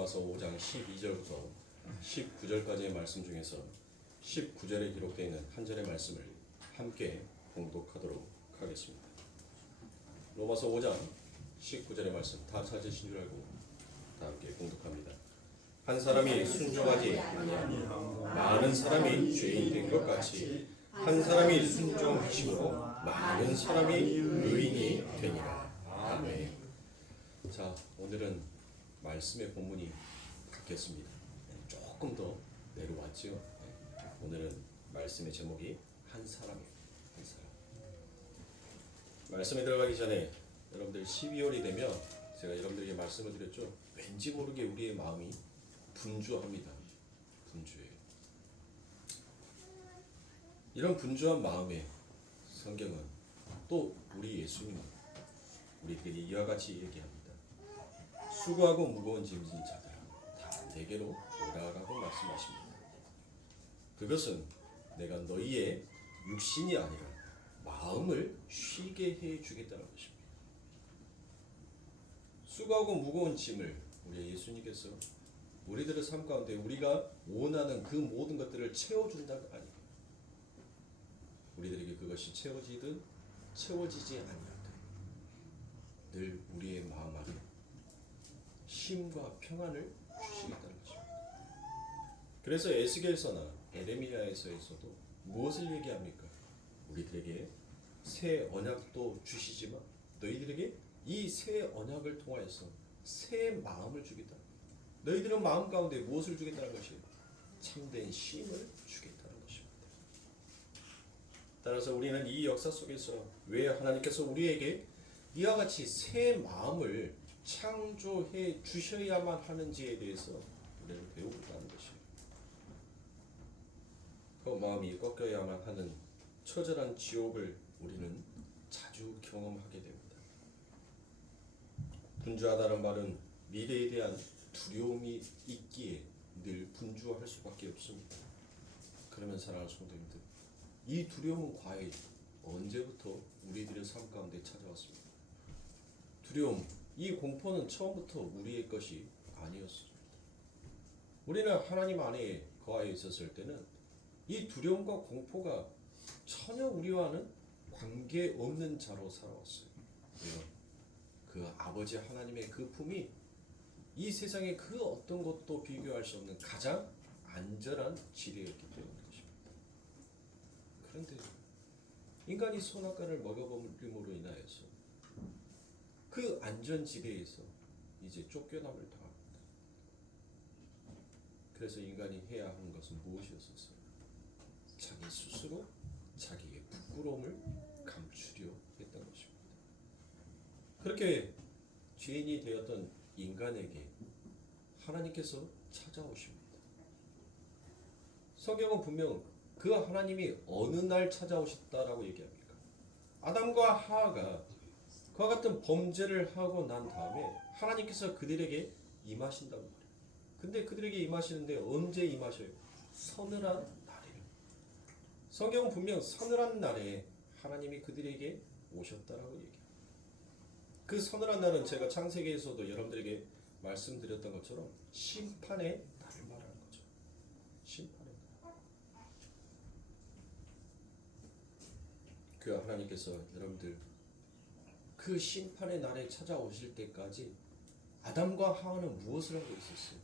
로마서 5장 12절부터 19절까지의 말씀 중에서 19절에 기록되어 있는 한 절의 말씀을 함께 봉독하도록 하겠습니다. 로마서 5장 19절의 말씀 다 찾으신 줄 알고 다 함께 봉독합니다. 한 사람이 순종하지 아니하고 많은 사람이 죄인이 된 것 같이 한 사람이 순종하심으로 많은 사람이 의인이 되니라. 아멘. 자, 오늘은 말씀의 본문이 바뀌었습니다. 조금 더 내려왔죠. 오늘은 말씀의 제목이 한 사람이에요. 한 사람. 말씀에 들어가기 전에 여러분들 12월이 되면 제가 여러분들에게 말씀을 드렸죠. 왠지 모르게 우리의 마음이 분주합니다. 분주해요. 이런 분주한 마음에 성경은 또 우리 예수님은 우리에게 이와 같이 얘기합니다. 수고하고 무거운 짐진 자들아 다 내게로 오라라고 말씀하십니다. 그것은 내가 너희의 육신이 아니라 마음을 쉬게 해 주겠다는 것입니다. 수고하고 무거운 짐을 우리 예수님께서 우리들의 삶 가운데 우리가 원하는 그 모든 것들을 채워준다가 아니에요. 우리들에게 그것이 채워지든 채워지지 아니하든 늘 우리의 마음 안에 쉼과 평안을 주시겠다는 것입니다. 그래서 에스겔서나 에레미야에서도 무엇을 얘기합니까? 우리들에게 새 언약도 주시지만 너희들에게 이 새 언약을 통하여서 새 마음을 주겠다. 너희들은 마음 가운데 무엇을 주겠다는 것이에요? 참된 쉼을 주겠다는 것입니다. 따라서 우리는 이 역사 속에서 왜 하나님께서 우리에게 이와 같이 새 마음을 창조해 주셔야만 하는지에 대해서 우리는 배우고자 하는 것입니다. 그 마음이 꺾여야만 하는 처절한 지옥을 우리는 자주 경험하게 됩니다. 분주하다는 말은 미래에 대한 두려움이 있기에 늘 분주할 수밖에 없습니다. 그러면 사랑하는 성도님들, 이 두려움은 과연 언제부터 우리들의 삶 가운데 찾아왔습니까? 두려움, 이 공포는 처음부터 우리의 것이 아니었습니다. 우리는 하나님 안에 거하여 있었을 때는 이 두려움과 공포가 전혀 우리와는 관계없는 자로 살아왔어요. 그 아버지 하나님의 그 품이 이 세상의 그 어떤 것도 비교할 수 없는 가장 안전한 지대였기 때문인 것입니다. 그런데 인간이 선악과를 먹어버림으로 인하여서 그 안전지대에서 이제 쫓겨남을 당합니다. 그래서 인간이 해야 하는 것은 무엇이었었어요? 자기 스스로 자기의 부끄러움을 감추려 했던 것입니다. 그렇게 죄인이 되었던 인간에게 하나님께서 찾아오십니다. 성경은 분명 그 하나님이 어느 날 찾아오셨다라고 얘기합니까? 아담과 하하가 그와 같은 범죄를 하고 난 다음에 하나님께서 그들에게 임하신다고 말해요. 근데 그들에게 임하시는데 언제 임하셔요? 서늘한 날이에요. 성경은 분명 서늘한 날에 하나님이 그들에게 오셨다라고 얘기해요. 그 서늘한 날은 제가 창세기에서도 여러분들에게 말씀드렸던 것처럼 심판의 날을 말하는 거죠. 심판의 날. 그 하나님께서 여러분들 그 심판의 날에 찾아오실 때까지 아담과 하와는 무엇을 하고 있었어요?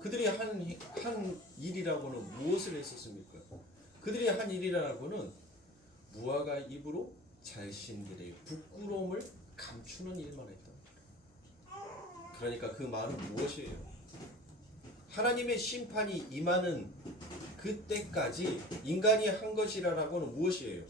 그들이 한 일이라고는 무엇을 했었습니까? 그들이 한 일이라고는 무화과 잎으로 자신들의 부끄러움을 감추는 일만 했다. 그러니까 그 말은 무엇이에요? 하나님의 심판이 임하는 그때까지 인간이 한 것이라고는 무엇이에요?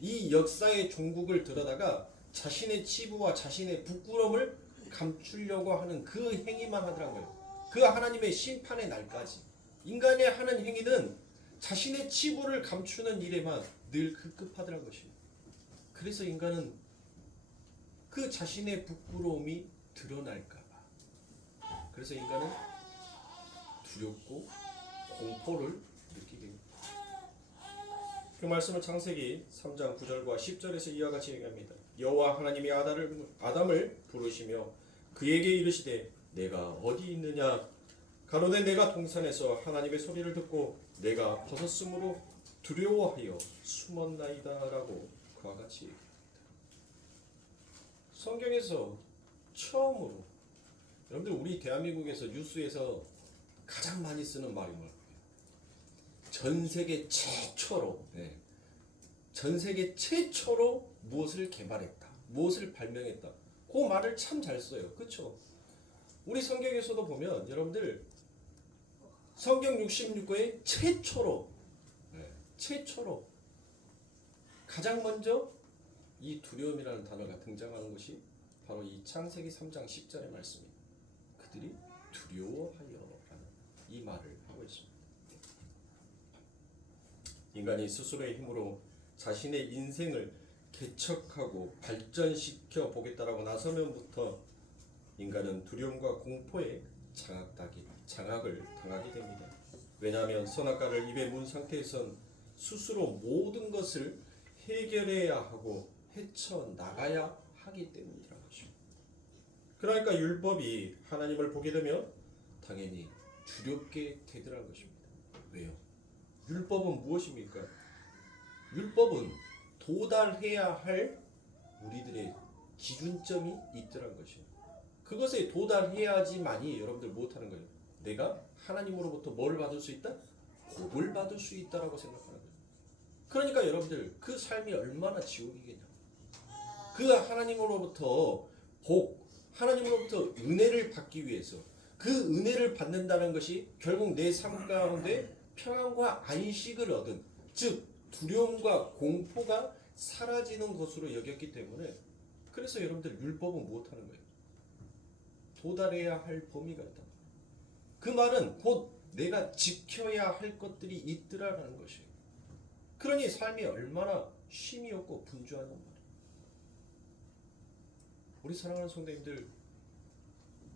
이 역사의 종국을 들여다가 자신의 치부와 자신의 부끄러움을 감추려고 하는 그 행위만 하더라고요. 그 하나님의 심판의 날까지 인간이 하는 행위는 자신의 치부를 감추는 일에만 늘 급급하더라는 것입니다. 그래서 인간은 그 자신의 부끄러움이 드러날까봐 그래서 인간은 두렵고 공포를 느끼게 됩니다. 그 말씀은 창세기 3장 9절과 10절에서 이와 같이 얘기합니다. 여호와 하나님이 아담을 부르시며 그에게 이르시되 내가 어디 있느냐? 가로되 내가 동산에서 하나님의 소리를 듣고 내가 벗었으므로 두려워하여 숨었나이다라고 그와 같이 얘기합니다. 성경에서 처음으로 여러분들 우리 대한민국에서 뉴스에서 가장 많이 쓰는 말이 뭐예요? 전 세계 최초로 전 세계 최초로 무엇을 개발했다, 무엇을 발명했다. 그 말을 참 잘 써요. 그렇죠? 우리 성경에서도 보면 여러분들 성경 66권의 최초로 가장 먼저 이 두려움이라는 단어가 등장하는 것이 바로 이 창세기 3장 10절의 말씀입니다. 그들이 두려워하여라는 이 말을 하고 있습니다. 인간이 스스로의 힘으로 자신의 인생을 개척하고 발전시켜 보겠다라고 나서면부터 인간은 두려움과 공포에 장악을 당하게 됩니다. 왜냐하면 선악과를 입에 문 상태에선 스스로 모든 것을 해결해야 하고 헤쳐나가야 하기 때문이라는 것입니다. 그러니까 율법이 하나님을 보게 되면 당연히 두렵게 되더라는 것입니다. 왜요? 율법은 무엇입니까? 율법은 도달해야 할 우리들의 기준점이 있더라는 것입니다. 그것에 도달해야지만이 여러분들 못하는 거예요. 내가 하나님으로부터 뭘 받을 수 있다? 복을 받을 수 있다라고 생각하는 거예요. 그러니까 여러분들 그 삶이 얼마나 지옥이겠냐. 그 하나님으로부터 복, 하나님으로부터 은혜를 받기 위해서 그 은혜를 받는다는 것이 결국 내 삶 가운데 평안과 안식을 얻은, 즉 두려움과 공포가 사라지는 것으로 여겼기 때문에 그래서 여러분들 율법은 못하는 거예요. 도달해야 할 범위가 있다. 그 말은 곧 내가 지켜야 할 것들이 있더라라는 것이에요. 그러니 삶이 얼마나 쉼이 없고 분주하단 말이에요. 우리 사랑하는 성도님들,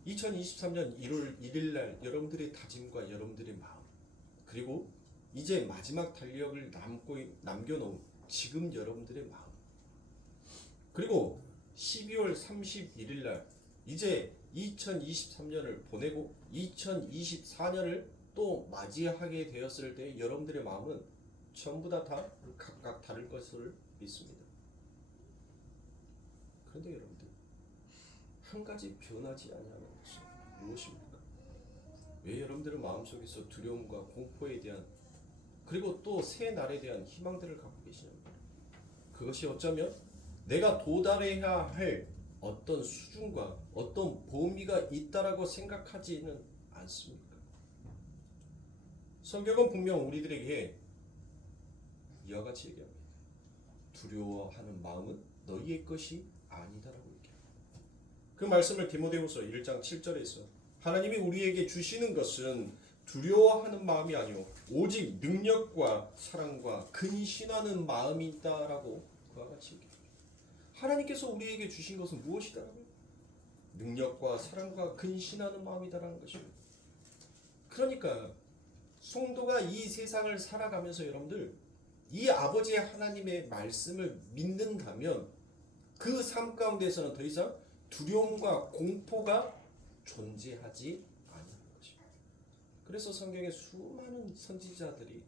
2023년 1월 1일 날 여러분들의 다짐과 여러분들의 마음, 그리고 이제 마지막 달력을 남겨놓은 지금 여러분들의 마음, 그리고 12월 31일 날 이제 2023년을 보내고 2024년을 또 맞이하게 되었을 때 여러분들의 마음은 전부 다 각각 다를 것을 믿습니다. 그런데 여러분들 한 가지 변하지 아니하는 것이 무엇입니까? 왜 여러분들의 마음속에서 두려움과 공포에 대한, 그리고 또 새 날에 대한 희망들을 갖고 계시는가? 그것이 어쩌면 내가 도달해야 할 어떤 수준과 어떤 범위가 있다라고 생각하지는 않습니까? 성경은 분명 우리들에게 이와 같이 얘기합니다. 두려워하는 마음은 너희의 것이 아니다라고 얘기합니다. 그 말씀을 디모데후서 1장 7절에서 하나님이 우리에게 주시는 것은 두려워하는 마음이 아니오 오직 능력과 사랑과 근신하는 마음이다라고 그와 같이 얘기합니다. 하나님께서 우리에게 주신 것은 무엇이다라고요? 능력과 사랑과 근신하는 마음이다라는 것입니다. 그러니까 성도가 이 세상을 살아가면서 여러분들 이 아버지 하나님의 말씀을 믿는다면 그 삶 가운데서는 더 이상 두려움과 공포가 존재하지 않는 것입니다. 그래서 성경의 수많은 선지자들이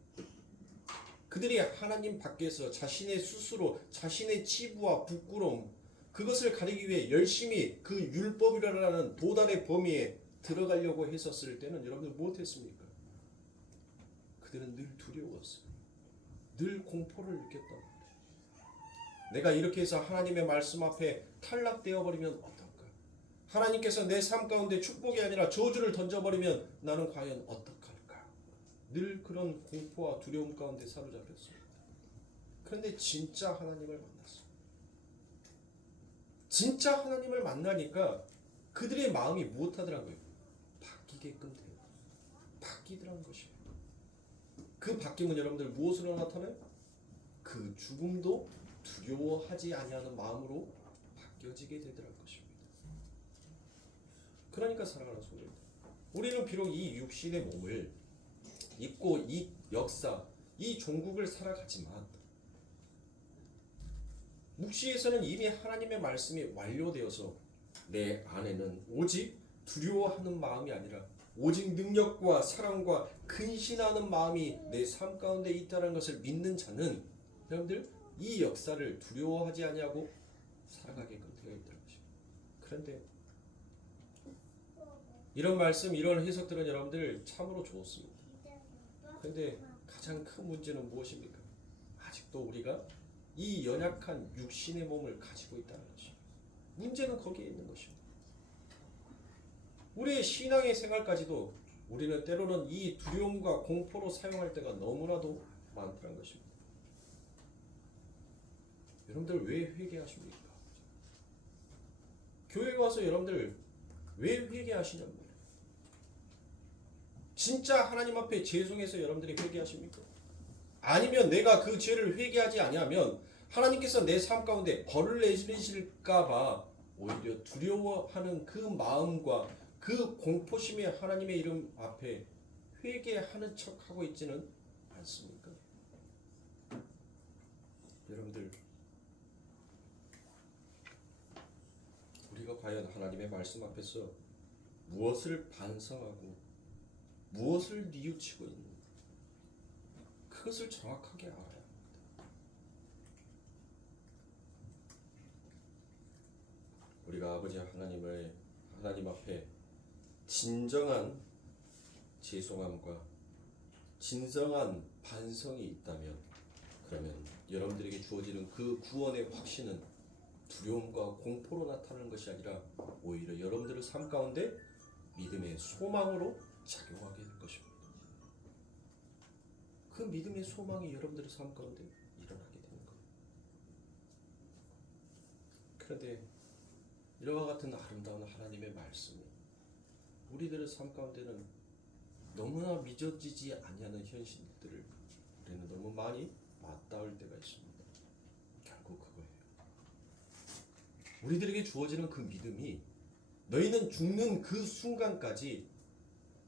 그들이 하나님 밖에서 자신의 스스로 자신의 치부와 부끄러움 그것을 가리기 위해 열심히 그 율법이라는 도달의 범위에 들어가려고 했었을 때는 여러분들 무엇했습니까? 그들은 늘 두려웠어요. 늘 공포를 느꼈단 말이에요. 내가 이렇게 해서 하나님의 말씀 앞에 탈락되어 버리면 어떨까? 하나님께서 내 삶 가운데 축복이 아니라 저주를 던져버리면 나는 과연 어떡할까? 늘 그런 공포와 두려움 가운데 사로잡혔습니다. 그런데 진짜 하나님을 만났어요. 진짜 하나님을 만나니까 그들의 마음이 무엇하더라고요? 바뀌게끔 돼요. 바뀌더라는 것이에요. 그 바뀜은 여러분들 무엇으로 나타나요? 그 죽음도 두려워하지 아니하는 마음으로 바뀌어지게 되더라는 것입니다. 그러니까 사랑하는 성도들, 우리는 비록 이 육신의 몸을 입고 이 역사, 이 종국을 살아가지만 묵시에서는 이미 하나님의 말씀이 완료되어서 내 안에는 오직 두려워하는 마음이 아니라 오직 능력과 사랑과 근신하는 마음이 내 삶 가운데 있다는 것을 믿는 자는 여러분들 이 역사를 두려워하지 아니하고 살아가게끔 되어 있다는 것입니다. 그런데 이런 말씀, 이런 해석들은 여러분들 참으로 좋습니다. 그런데 가장 큰 문제는 무엇입니까? 아직도 우리가 이 연약한 육신의 몸을 가지고 있다는 것입니다. 문제는 거기에 있는 것입니다. 우리의 신앙의 생활까지도 우리는 때로는 이 두려움과 공포로 사용할 때가 너무나도 많다는 것입니다. 여러분들 왜 회개하십니까? 교회에 와서 여러분들 왜 회개하시냔 말이에요. 진짜 하나님 앞에 죄송해서 여러분들이 회개하십니까? 아니면 내가 그 죄를 회개하지 아니하면 하나님께서 내 삶 가운데 벌을 내리실까봐 오히려 두려워하는 그 마음과 그 공포심에 하나님의 이름 앞에 회개하는 척하고 있지는 않습니까? 여러분들 우리가 과연 하나님의 말씀 앞에서 무엇을 반성하고 무엇을 뉘우치고 있는가, 그것을 정확하게 알아야 합니다. 우리가 아버지 하나님 앞에 진정한 죄송함과 진정한 반성이 있다면, 그러면 여러분들에게 주어지는 그 구원의 확신은 두려움과 공포로 나타나는 것이 아니라 오히려 여러분들의 삶 가운데 믿음의 소망으로 작용하게 될 것입니다. 그 믿음의 소망이 여러분들의 삶 가운데 일어나게 되는 거예요. 그런데 이와 같은 아름다운 하나님의 말씀이 우리들의 삶 가운데는 너무나 믿어지지 아니하는 현실들을 우리는 너무 많이 맞닿을 때가 있습니다. 결국 그거예요. 우리들에게 주어지는 그 믿음이 너희는 죽는 그 순간까지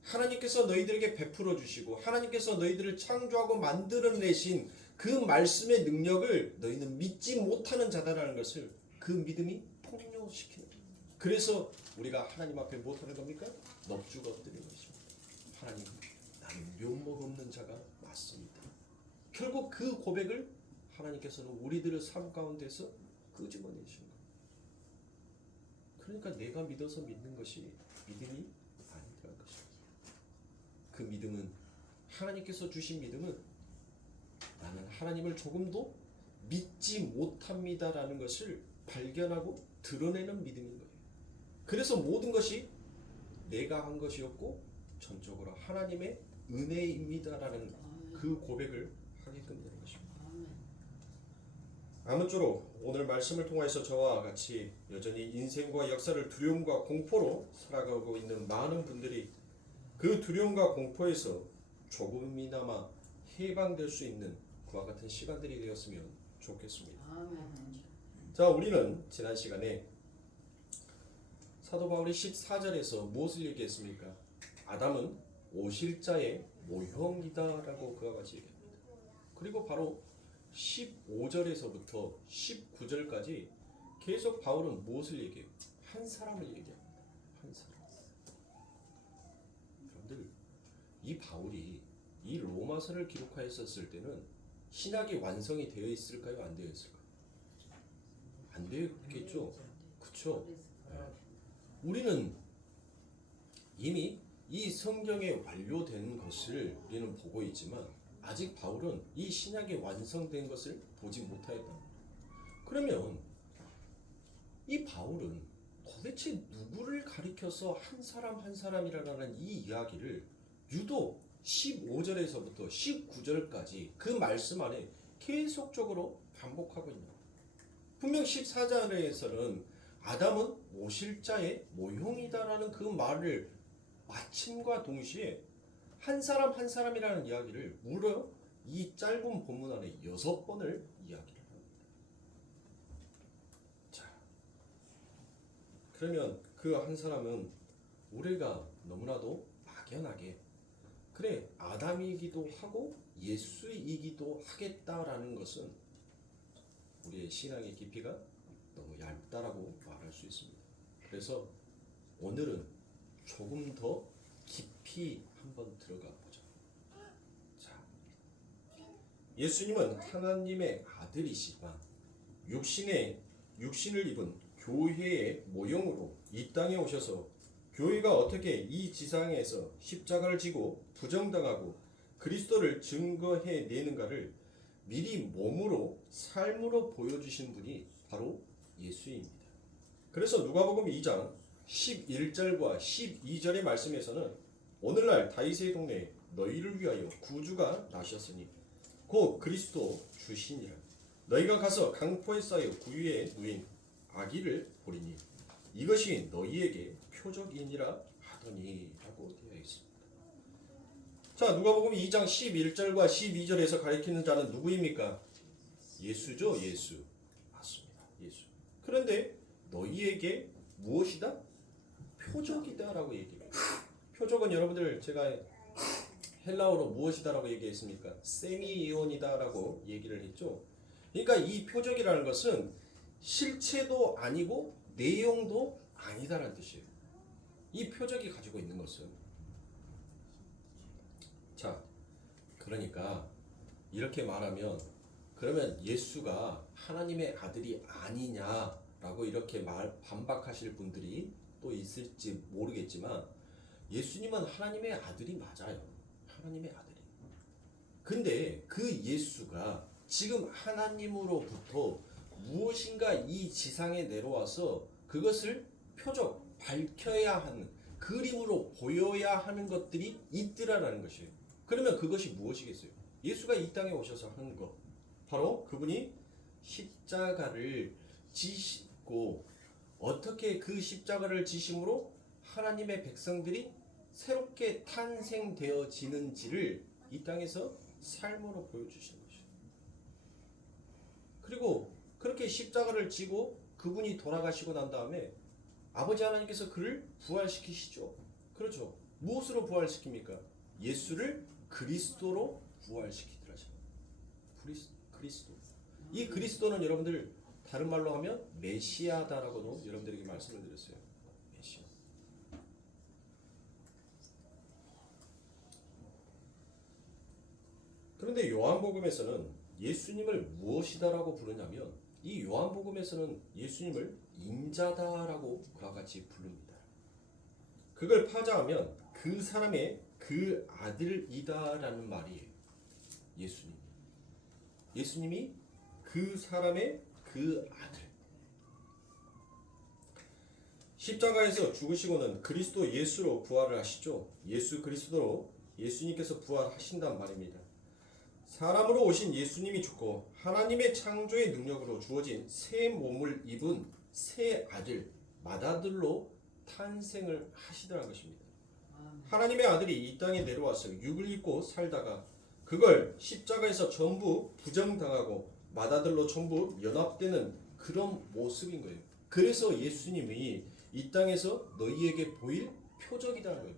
하나님께서 너희들에게 베풀어 주시고 하나님께서 너희들을 창조하고 만들어내신 그 말씀의 능력을 너희는 믿지 못하는 자다라는 것을 그 믿음이 폭로시키는 거예요. 그래서 우리가 하나님 앞에 못하는 겁니까? 넙죽 엎드리는 것입니다. 하나님, 나는 면목 없는 자가 맞습니다. 결국 그 고백을 하나님께서는 우리들의 삶 가운데서 끄집어내신 거예요. 그러니까 내가 믿어서 믿는 것이 믿음이 아니라는 것입니다. 그 믿음은, 하나님께서 주신 믿음은 나는 하나님을 조금도 믿지 못합니다라는 것을 발견하고 드러내는 믿음인 거예요. 그래서 모든 것이 내가 한 것이었고 전적으로 하나님의 은혜입니다라는 그 고백을 하게끔 되는 것입니다. 아무쪼록 오늘 말씀을 통해서 저와 같이 여전히 인생과 역사를 두려움과 공포로 살아가고 있는 많은 분들이 그 두려움과 공포에서 조금이나마 해방될 수 있는 그와 같은 시간들이 되었으면 좋겠습니다. 자, 우리는 지난 시간에 사도 바울이 14절에서 무엇을 얘기했습니까? 아담은 오실자의 모형이다라고 그와 같이 얘기합니다. 그리고 바로 15절에서부터 19절까지 계속 바울은 무엇을 얘기해요? 한 사람을 얘기합니다. 한 사람. 여러분들, 이 바울이 이 로마서를 기록하였을 때는 신학이 완성이 되어 있을까요? 안 되어 있을까요? 안 되었겠죠? 그렇죠? 우리는 이미 이 성경에 완료된 것을 우리는 보고 있지만 아직 바울은 이 신약이 완성된 것을 보지 못하였다. 그러면 이 바울은 도대체 누구를 가리켜서 한 사람 한 사람이라는 이 이야기를 유독 15절에서부터 19절까지 그 말씀 안에 계속적으로 반복하고 있는 거예요. 분명 14절에서는 아담은 오실 자의 모형이다라는 그 말을 마침과 동시에 한 사람 한 사람이라는 이야기를 무려 이 짧은 본문 안에 6번을 이야기를 합니다. 자, 그러면 그 한 사람은 우리가 너무나도 막연하게 그래 아담이기도 하고 예수이기도 하겠다라는 것은 우리의 신앙의 깊이가 너무 얇다라고 말할 수 있습니다. 그래서 오늘은 조금 더 깊이 한번 들어가 보자. 자, 예수님은 하나님의 아들이시지만 육신을 입은 교회의 모형으로 이 땅에 오셔서 교회가 어떻게 이 지상에서 십자가를 지고 부정당하고 그리스도를 증거해내는가를 미리 몸으로 삶으로 보여주신 분이 바로 예수입니다. 그래서 누가복음 2장 11절과 12절의 말씀에서는 오늘날 다윗의 동네에 너희를 위하여 구주가 나셨으니 곧 그리스도 주시니라. 너희가 가서 강포에 쌓여 구유에 누인 아기를 보리니 이것이 너희에게 표적이니라 하더니 라고 되어 있습니다. 자, 누가복음 2장 11절과 12절에서 가리키는 자는 누구입니까? 예수죠. 예수. 맞습니다. 예수. 그런데 너희에게 무엇이다? 표적이다 라고 얘기해요. 표적은 여러분들 제가 헬라어로 무엇이다 라고 얘기했습니까? 세미이온이다 라고 얘기를 했죠. 그러니까 이 표적이라는 것은 실체도 아니고 내용도 아니다라는 뜻이에요. 이 표적이 가지고 있는 것은. 자, 그러니까 이렇게 말하면 그러면 예수가 하나님의 아들이 아니냐라고 이렇게 반박하실 분들이 또 있을지 모르겠지만 예수님은 하나님의 아들이 맞아요. 하나님의 아들이. 근데 그 예수가 지금 하나님으로부터 무엇인가 이 지상에 내려와서 그것을 표적, 밝혀야 하는, 그림으로 보여야 하는 것들이 있더라라는 것이에요. 그러면 그것이 무엇이겠어요? 예수가 이 땅에 오셔서 하는 것, 바로 그분이 십자가를 지시고 어떻게 그 십자가를 지심으로 하나님의 백성들이 새롭게 탄생되어지는지를 이 땅에서 삶으로 보여주시는 것이에요. 그리고 그렇게 십자가를 지고 그분이 돌아가시고 난 다음에 아버지 하나님께서 그를 부활시키시죠. 그렇죠. 무엇으로 부활시킵니까? 예수를 그리스도로 부활시키더라죠. 그리스도. 이 그리스도는 여러분들 다른 말로 하면 메시아다라고도 여러분들에게 말씀을 드렸어요. 메시아. 그런데 요한복음에서는 예수님을 무엇이다라고 부르냐면 이 요한복음에서는 예수님을 인자다라고 그와 같이 부릅니다. 그걸 파자하면 그 사람의 그 아들이다라는 말이에요. 예수님이 그 사람의 그 아들. 십자가에서 죽으시고는 그리스도 예수로 부활을 하시죠. 예수 그리스도로 예수님께서 부활하신단 말입니다. 사람으로 오신 예수님이 죽고 하나님의 창조의 능력으로 주어진 새 몸을 입은 새 아들, 맏아들로 탄생을 하시더라는 것입니다. 하나님의 아들이 이 땅에 내려와서 육을 입고 살다가 그걸 십자가에서 전부 부정당하고 맏아들로 전부 연합되는 그런 모습인 거예요. 그래서 예수님이 이 땅에서 너희에게 보일 표적이라는 거예요.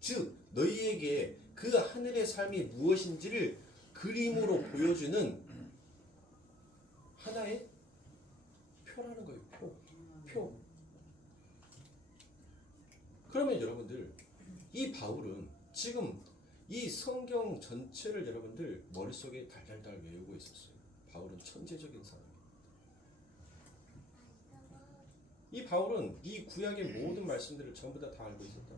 즉 너희에게 그 하늘의 삶이 무엇인지를 그림으로 보여주는 하나의 표라는 거예요. 표. 그러면 여러분들 이 바울은 지금 이 성경 전체를 여러분들 머릿속에 달달달 외우고 있었어요. 바울은 천재적인 사람이에요. 이 바울은 이 구약의 모든 말씀들을 전부 다 알고 있었다.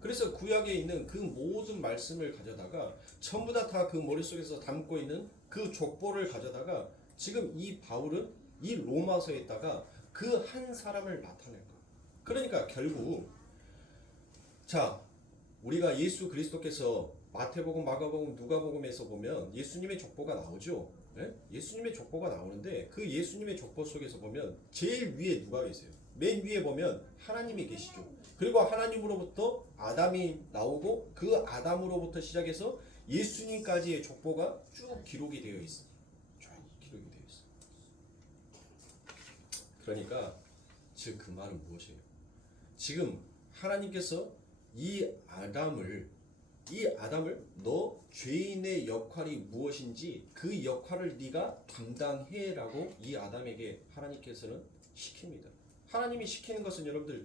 그래서 구약에 있는 그 모든 말씀을 가져다가 전부 다 그 머릿속에서 담고 있는 그 족보를 가져다가 지금 이 바울은 이 로마서에다가 그 한 사람을 나타낼 거예요. 그러니까 결국 자 우리가 예수 그리스도께서 마태복음, 마가복음, 누가복음에서 보면 예수님의 족보가 나오죠. 네? 예수님의 족보가 나오는데 그 예수님의 족보 속에서 보면 제일 위에 누가 계세요? 맨 위에 보면 하나님이 계시죠. 그리고 하나님으로부터 아담이 나오고 그 아담으로부터 시작해서 예수님까지의 족보가 쭉 기록이 되어 있어요. 쭉 기록이 되어 있어요. 그러니까 즉 그 말은 무엇이에요? 지금 하나님께서 이 아담을 너 죄인의 역할이 무엇인지 그 역할을 네가 담당해라고 이 아담에게 하나님께서는 시킵니다. 하나님이 시키는 것은 여러분들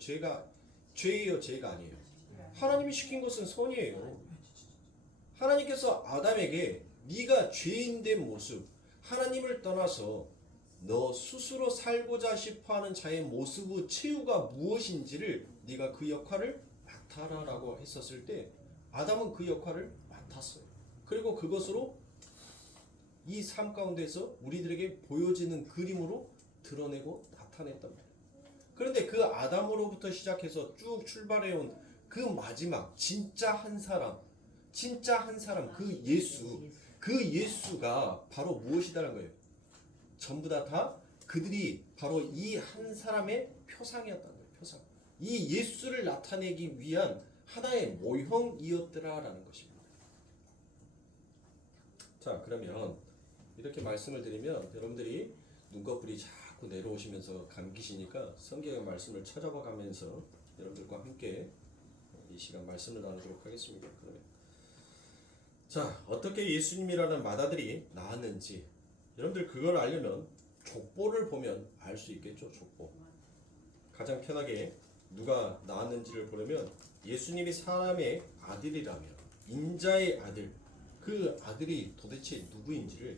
죄예요, 죄가 아니에요? 하나님이 시킨 것은 선이에요. 하나님께서 아담에게 네가 죄인된 모습, 하나님을 떠나서 너 스스로 살고자 싶어하는 자의 모습의 최후가 무엇인지를 네가 그 역할을 맡아라라고 했었을 때 아담은 그 역할을 맡았어요. 그리고 그것으로 이 삶 가운데서 우리들에게 보여지는 그림으로 드러내고 나타냈단 말이에요. 그런데 그 아담으로부터 시작해서 쭉 출발해온 그 마지막 진짜 한 사람, 그 예수가 바로 무엇이다라는 거예요. 전부 다 그들이 바로 이 한 사람의 표상이었다는 거예요. 표상. 이 예수를 나타내기 위한 하나의 모형이었더라라는 것입니다. 자, 그러면 이렇게 말씀을 드리면 여러분들이 눈꺼풀이 자꾸 내려오시면서 감기시니까 성경의 말씀을 찾아봐 가면서 여러분들과 함께 이 시간 말씀을 나누도록 하겠습니다. 그러면 자, 어떻게 예수님이라는 맏아들이 나왔는지 여러분들 그걸 알려면 족보를 보면 알 수 있겠죠. 족보. 가장 편하게 누가 나왔는지를 보려면 예수님이 사람의 아들이라면 인자의 아들, 그 아들이 도대체 누구인지를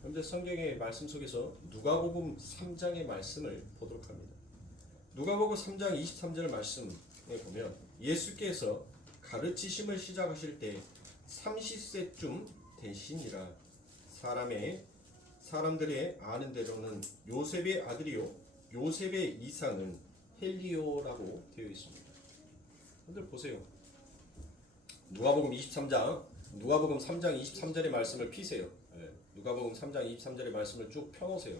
여러분들 성경의 말씀 속에서 누가복음 3장의 말씀을 보도록 합니다. 누가복음 3장 23절 말씀에 보면 예수께서 가르치심을 시작하실 때 30세쯤 되시니라. 사람들의 아는 대로는 요셉의 아들이요 요셉의 이상은 헬리오라고 되어 있습니다. 여러분들 보세요. 누가복음 3장 23절의 말씀을 피세요. 누가복음 3장 23절의 말씀을 쭉 펴놓으세요.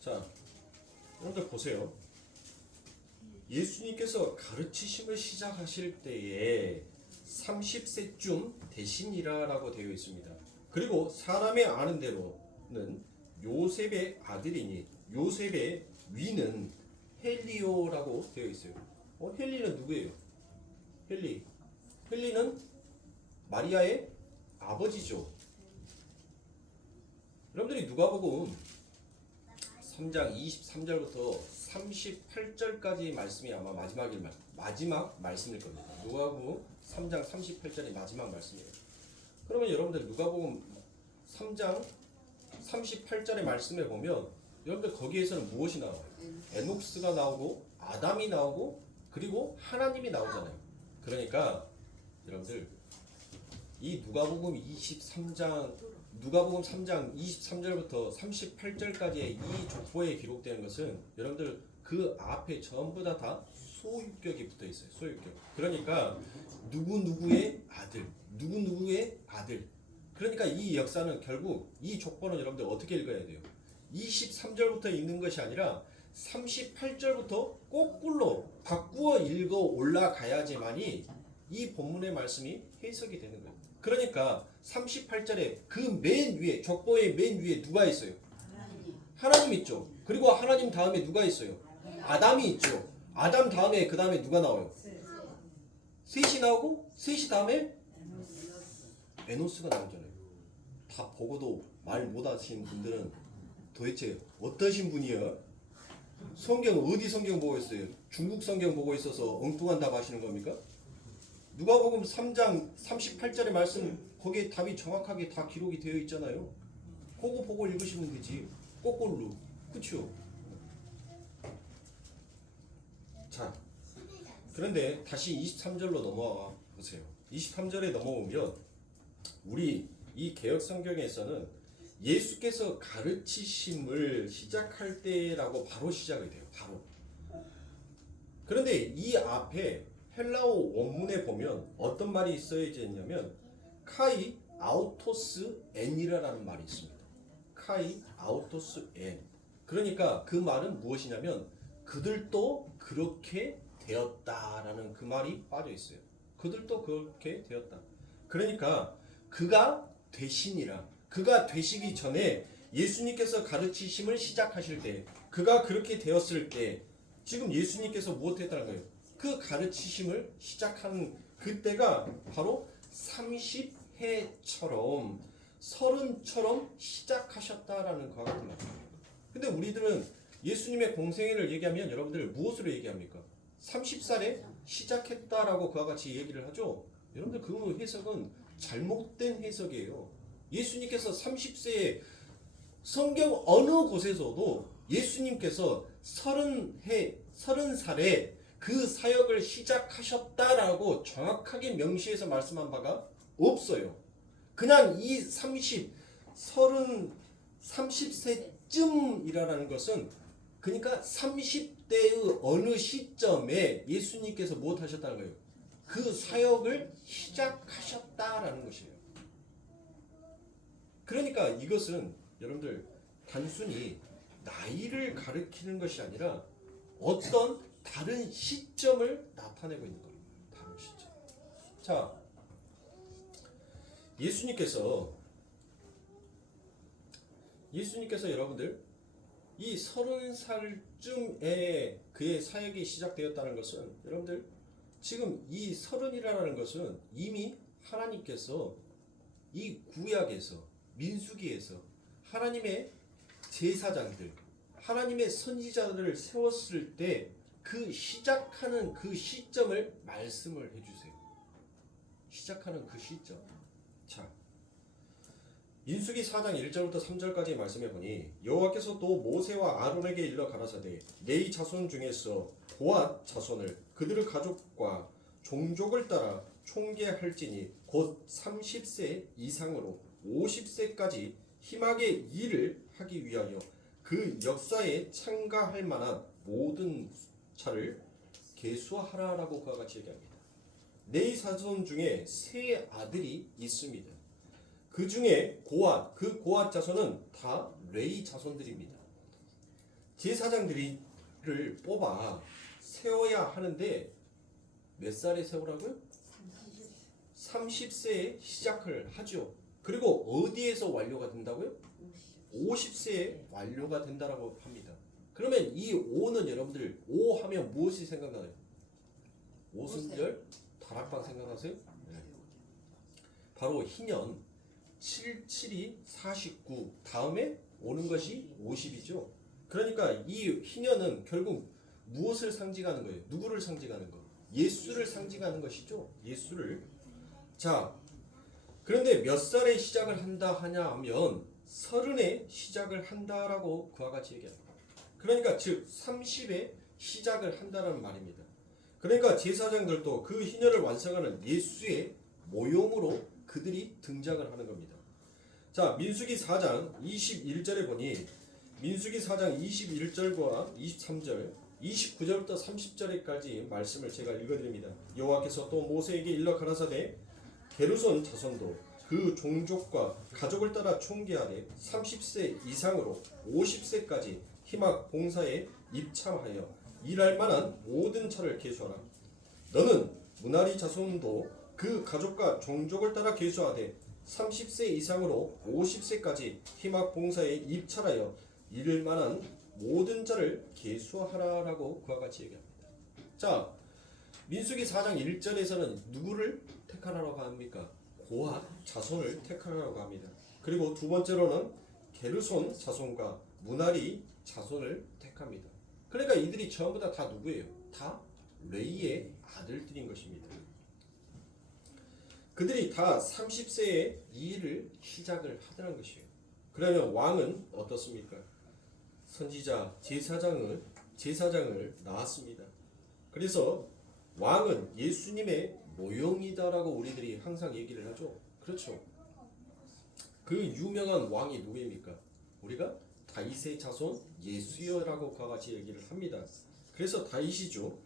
자, 여러분들 보세요. 예수님께서 가르치심을 시작하실 때에 30세쯤 되시니라라고 되어 있습니다. 그리고 사람의 아는 대로는 요셉의 아들이니 요셉의 위는 헬리오라고 되어 있어요. 헬리는 누구예요? 헬리는 마리아의 아버지죠. 여러분들이 누가복음 3장 23절부터 38절까지 말씀이 아마 마지막 말씀일 겁니다. 누가복음 3장 38절이 마지막 말씀이에요. 그러면 여러분들 누가복음 3장 38절의 말씀에 보면 여러분들 거기에서는 무엇이 나와요? 에녹스가 나오고 아담이 나오고 그리고 하나님이 나오잖아요. 그러니까 여러분들 이 누가복음 3장 23절부터 38절까지의 이 족보에 기록되는 것은 여러분들 그 앞에 전부 다 소유격이 붙어 있어요. 소유격. 그러니까 누구누구의 아들. 그러니까 이 역사는 결국 이 족보는 여러분들 어떻게 읽어야 돼요? 23절부터 읽는 것이 아니라 38절부터 거꾸로 바꾸어 읽어 올라가야지만이 이 본문의 말씀이 해석이 되는 거예요. 그러니까 38절에 그 맨 위에 족보의 맨 위에 누가 있어요? 하나님 있죠. 그리고 하나님 다음에 누가 있어요? 아담이 있죠. 아담 다음에 그 다음에 누가 나와요? 셋이 나오고 셋이 다음에 에노스가 나오잖아요. 다 보고도 말 못하시는 분들은 도대체 어떠신 분이야? 어디 성경 보고 있어요? 중국 성경 보고 있어서 엉뚱한 답 하시는 겁니까? 누가복음 3장 38절의 말씀 거기에 답이 정확하게 다 기록이 되어 있잖아요. 그거 보고 읽으시면 되지. 거꾸로. 그렇죠? 자, 그런데 다시 23절로 넘어와 보세요. 23절에 넘어오면 우리 이 개역 성경에서는 예수께서 가르치심을 시작할 때라고 바로 시작이 돼요. 바로. 그런데 이 앞에 헬라어 원문에 보면 어떤 말이 있어야지 했냐면 카이 아우토스 엔이라는 말이 있습니다. 카이 아우토스 엔. 그러니까 그 말은 무엇이냐면 그들도 그렇게 되었다라는 그 말이 빠져 있어요. 그들도 그렇게 되었다. 그러니까 그가 되시니라. 그가 되시기 전에 예수님께서 가르치심을 시작하실 때 그가 그렇게 되었을 때 지금 예수님께서 무엇 했다는 거예요? 그 가르치심을 시작한 그때가 바로 30해처럼 30처럼 시작하셨다라는 것 같은 말입니다. 근데 우리들은 예수님의 공생애를 얘기하면 여러분들 무엇으로 얘기합니까? 30살에 시작했다라고 그와 같이 얘기를 하죠. 여러분들 그 해석은 잘못된 해석이에요. 예수님께서 30세에 성경 어느 곳에서도 예수님께서 30살에 그 사역을 시작하셨다라고 정확하게 명시해서 말씀한 바가 없어요. 그냥 이 30세쯤이라는 것은 그러니까 30대의 어느 시점에 예수님께서 무엇 하셨다는 거예요? 그 사역을 시작하셨다라는 것이에요. 그러니까 이것은 여러분들 단순히 나이를 가리키는 것이 아니라 어떤 다른 시점을 나타내고 있는 거예요. 다른 시점. 자, 예수님께서 여러분들 이 30살쯤에 그의 사역이 시작되었다는 것은 여러분들 지금 이 30이라는 것은 이미 하나님께서 이 구약에서 민수기에서 하나님의 제사장들, 하나님의 선지자들을 세웠을 때 그 시작하는 그 시점을 말씀을 해주세요. 시작하는 그 시점. 자, 민수기 4장 1절부터 3절까지 말씀해 보니 여호와께서 또 모세와 아론에게 일러 가라사대 레위 자손 중에서 고앗 자손을 그들의 가족과 종족을 따라 총계할지니 곧 30세 이상으로 50세까지 희망의 일을 하기 위하여 그 역사에 참가할 만한 모든 차를 계수하라라고 그와 같이 얘기합니다. 레위 자손 중에 세 아들이 있습니다. 그 중에 고앗, 그 고앗 자손은 다 레위 자손들입니다. 제사장들을 뽑아 세워야 하는데 몇 살에 세우라고요? 30세에 시작을 하죠. 그리고 어디에서 완료가 된다고요? 50세에 완료가 된다라고 합니다. 그러면 이 5는 여러분들 5 하면 무엇이 생각나요? 오순절 다락방 생각나세요? 네. 바로 희년 77이 49 다음에 오는 것이 50이죠. 그러니까 이 희년은 결국 무엇을 상징하는 거예요? 누구를 상징하는 거? 예수를 상징하는 것이죠. 예수를. 자, 그런데 몇 살에 시작을 한다 하냐 하면 30에 시작을 한다라고 그와 같이 얘기합니다. 그러니까 즉 30에 시작을 한다는 말입니다. 그러니까 제사장들도 그 희년을 완성하는 예수의 모형으로 그들이 등장을 하는 겁니다. 자, 민수기 4장 21절에 보니 민수기 4장 21절과 23절 29절부터 30절까지 말씀을 제가 읽어드립니다. 여호와께서 또 모세에게 일러 가라사대 게르손 자손도 그 종족과 가족을 따라 총계하되 30세 이상으로 50세까지 희막 봉사에 입참하여 일할 만한 모든 차를 계수하라. 너는 무나리 자손도 그 가족과 종족을 따라 계수하되 30세 이상으로 50세까지 희막 봉사에 입찰하여 일을 만한 모든 자를 계수하라라고 그와 같이 얘기합니다. 자, 민수기 4장 1절에서는 누구를 택하라고 합니까? 고앗 자손을 택하라고 합니다. 그리고 두 번째로는 게르손 자손과 무나리 자손을 택합니다. 그러니까 이들이 전부 다 누구예요? 다 레위의 아들들인 것입니다. 그들이 다 30세에 이 일을 시작을 하더라는 것이에요. 그러면 왕은 어떻습니까? 선지자 제사장을 낳았습니다. 그래서 왕은 예수님의 모형이다라고 우리들이 항상 얘기를 하죠. 그렇죠. 그 유명한 왕이 누구입니까? 우리가 다윗의 자손 예수여라고 그와 같이 얘기를 합니다. 그래서 다윗이죠.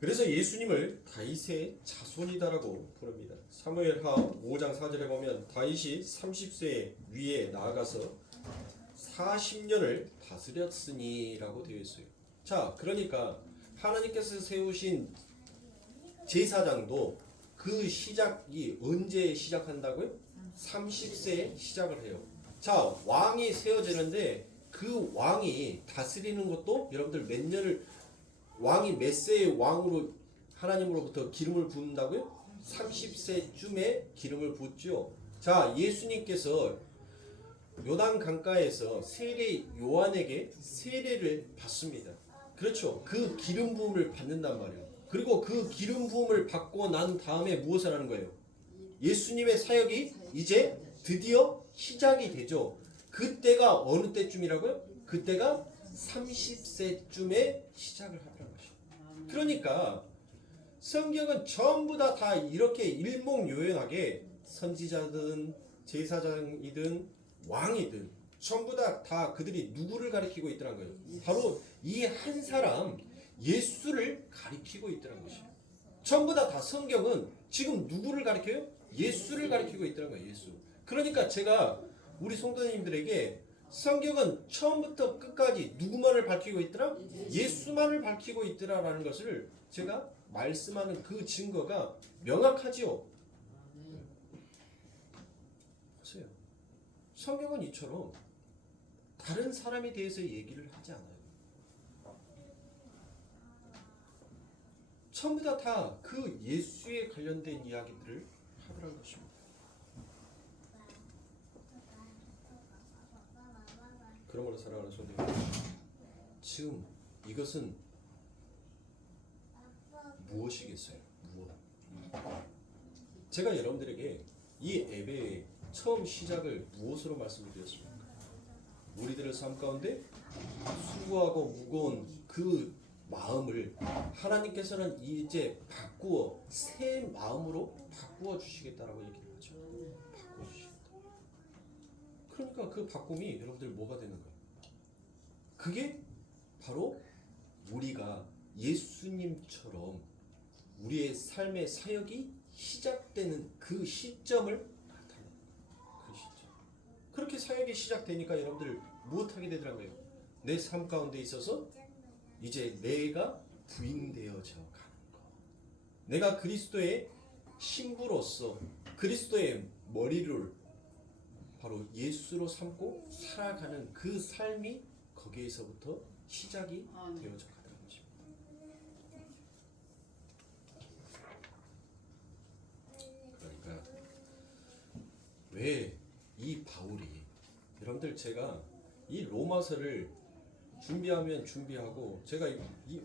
그래서 예수님을 다윗의 자손이다라고 부릅니다. 사무엘하 5장 4절에 보면 다윗이 30세 위에 나아가서 40년을 다스렸으니라고 되어 있어요. 자, 그러니까 하나님께서 세우신 제사장도 그 시작이 언제 시작한다고요? 30세에 시작을 해요. 자, 왕이 세워지는데 그 왕이 다스리는 것도 여러분들 몇 년을 왕이 몇 세의 왕으로 하나님으로부터 기름을 붓는다고요? 30세쯤에 기름을 붓죠. 자, 예수님께서 요단 강가에서 세례 요한에게 세례를 받습니다. 그렇죠. 그 기름 부음을 받는단 말이에요. 그리고 그 기름 부음을 받고 난 다음에 무엇을 하는 거예요? 예수님의 사역이 이제 드디어 시작이 되죠. 그때가 어느 때쯤이라고요? 그때가 30세쯤에 시작을 하더라는 것이에요. 그러니까 성경은 전부 다 이렇게 일목요연하게 선지자든 제사장이든 왕이든 전부 다 그들이 누구를 가리키고 있더란 거예요. 바로 이 한 사람 예수를 가리키고 있더란 것이에요. 전부 다 성경은 지금 누구를 가리켜요? 예수를 가리키고 있더란 거예요. 예수. 그러니까 제가 우리 성도님들에게 성경은 처음부터 끝까지 누구만을 밝히고 있더라? 예수만을 밝히고 있더라라는 것을 제가 말씀하는 그 증거가 명확하지요. 보세요. 성경은 이처럼 다른 사람에 대해서 얘기를 하지 않아요. 전부 다 그 예수에 관련된 이야기들을 하더라는 것입니다. 그러므로 사랑하는 성도님, 지금 이것은 무엇이겠어요? 무엇? 제가 여러분들에게 이 예배의 처음 시작을 무엇으로 말씀드렸습니까? 우리들의 삶 가운데 수고하고 무거운 그 마음을 하나님께서는 이제 바꾸어 새 마음으로 바꾸어 주시겠다라고 얘기를 하죠. 바꾸어 주시겠다. 그러니까 그 바꿈이 여러분들 뭐가 되는 거예요? 그게 바로 우리가 예수님처럼 우리의 삶의 사역이 시작되는 그 시점을 나타내는 그 시점. 그렇게 사역이 시작되니까 여러분들 무엇하게 되더라고요? 내 삶 가운데 있어서 이제 내가 부인되어져 가는 것. 내가 그리스도의 신부로서 그리스도의 머리를 바로 예수로 삼고 살아가는 그 삶이 거기에서부터 시작이 되어져 가는 것입니다. 그러니까 왜 이 바울이 여러분들 제가 이 로마서를 준비하면 준비하고 제가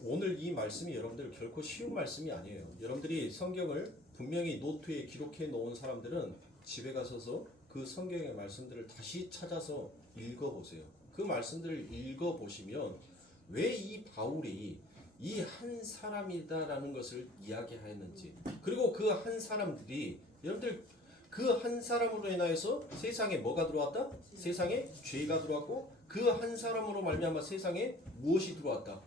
오늘 이 말씀이 여러분들 결코 쉬운 말씀이 아니에요. 여러분들이 성경을 분명히 노트에 기록해 놓은 사람들은 집에 가서서 그 성경의 말씀들을 다시 찾아서 읽어보세요. 그 말씀들을 읽어보시면 왜 이 바울이 이 한 사람이다라는 것을 이야기하였는지, 그리고 그 한 사람들이 여러분들 그 한 사람으로 인하여서 세상에 뭐가 들어왔다? 세상에 죄가 들어왔고 그 한 사람으로 말미암아 세상에 무엇이 들어왔다?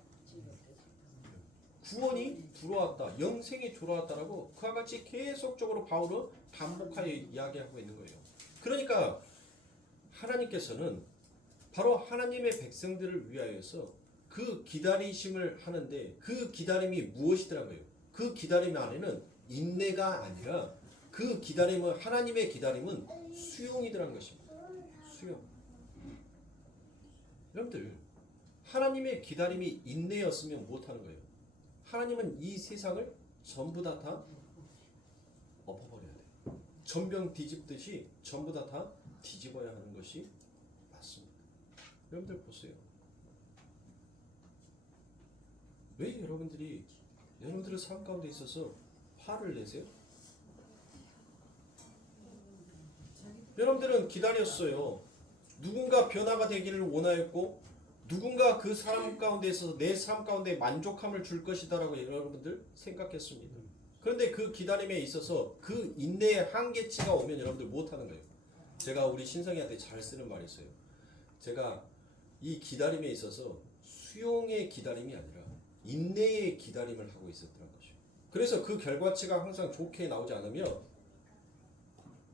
구원이 들어왔다. 영생이 들어왔다라고 그와 같이 계속적으로 바울은 반복하여 이야기하고 있는 거예요. 그러니까 하나님께서는 바로 하나님의 백성들을 위하여서 그 기다리심을 하는데 그 기다림이 무엇이더라고요? 그 기다림 안에는 인내가 아니라 그 기다림은 하나님의 기다림은 수용이더라는 것입니다. 수용. 여러분들 하나님의 기다림이 인내였으면 못하는 거예요. 하나님은 이 세상을 전부 다 엎어버려야 돼요. 전병 뒤집듯이 전부 다 뒤집어야 하는 것이 맞습니다. 여러분들 보세요. 왜 여러분들이 여러분들의 삶 가운데 있어서 화를 내세요? 여러분들은 기다렸어요. 누군가 변화가 되기를 원하였고 누군가 그 사람 가운데 있어서 내 삶 가운데 만족함을 줄 것이다라고 여러분들 생각했습니다. 그런데 그 기다림에 있어서 그 인내의 한계치가 오면 여러분들 못하는 거예요. 제가 우리 신성이한테 잘 쓰는 말이 있어요. 제가 이 기다림에 있어서 수용의 기다림이 아니라 인내의 기다림을 하고 있었던 것이죠. 그래서 그 결과치가 항상 좋게 나오지 않으면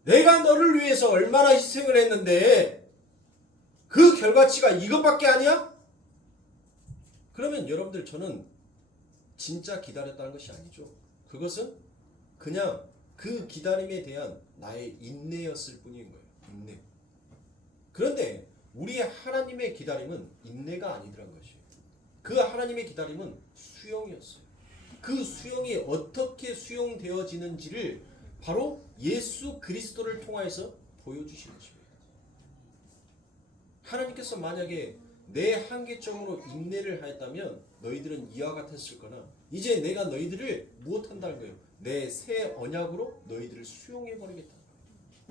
내가 너를 위해서 얼마나 희생을 했는데 그 결과치가 이것밖에 아니야? 그러면 여러분들 저는 진짜 기다렸다는 것이 아니죠. 그것은 그냥 그 기다림에 대한 나의 인내였을 뿐인 거예요. 인내. 그런데 우리의 하나님의 기다림은 인내가 아니더란 것이에요. 그 하나님의 기다림은 수용이었어요. 그 수용이 어떻게 수용되어지는지를 바로 예수 그리스도를 통하여서 보여주신 것입니다. 하나님께서 만약에 내 한계점으로 인내를 하였다면 너희들은 이와 같았을 거나 이제 내가 너희들을 무엇한다는 거예요? 내 새 언약으로 너희들을 수용해 버리겠다.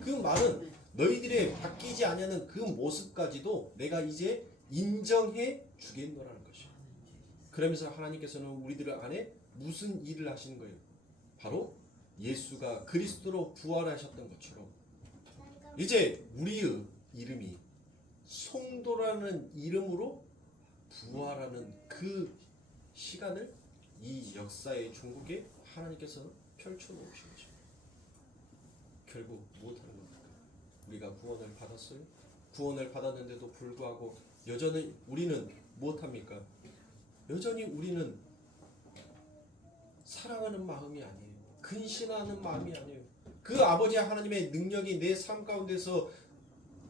그 말은 너희들의 바뀌지 아니하는 그 모습까지도 내가 이제 인정해 주겠노라는 것이에요. 그러면서 하나님께서는 우리들 안에 무슨 일을 하시는 거예요? 바로 예수가 그리스도로 부활하셨던 것처럼 이제 우리의 이름이 성도라는 이름으로 부활하는 그 시간을 이 역사의 종국에 하나님께서 펼쳐놓으신 것입니다. 결국 무엇하는 겁니까? 우리가 구원을 받았어요? 구원을 받았는데도 불구하고 여전히 우리는 무엇합니까? 여전히 우리는 사랑하는 마음이 아니에요. 근신하는 마음이 아니에요. 그 아버지 하나님의 능력이 내 삶 가운데서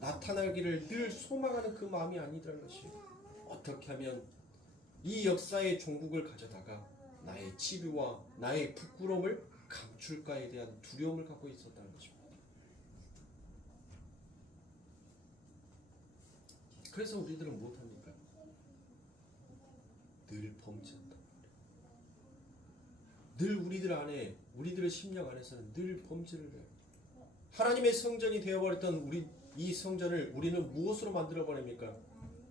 나타나기를 늘 소망하는 그 마음이 아니더라는 것이에요. 어떻게 하면 이 역사의 종국을 가져다가 나의 치부와 나의 부끄러움을 감출까에 대한 두려움을 갖고 있었다는 것입니다. 그래서 우리들은 무엇합니까? 늘 범죄한다. 늘 우리들 안에 우리들의 심령 안에서는 늘 범죄를 해요. 하나님의 성전이 되어버렸던 우리 이 성전을 우리는 무엇으로 만들어버립니까?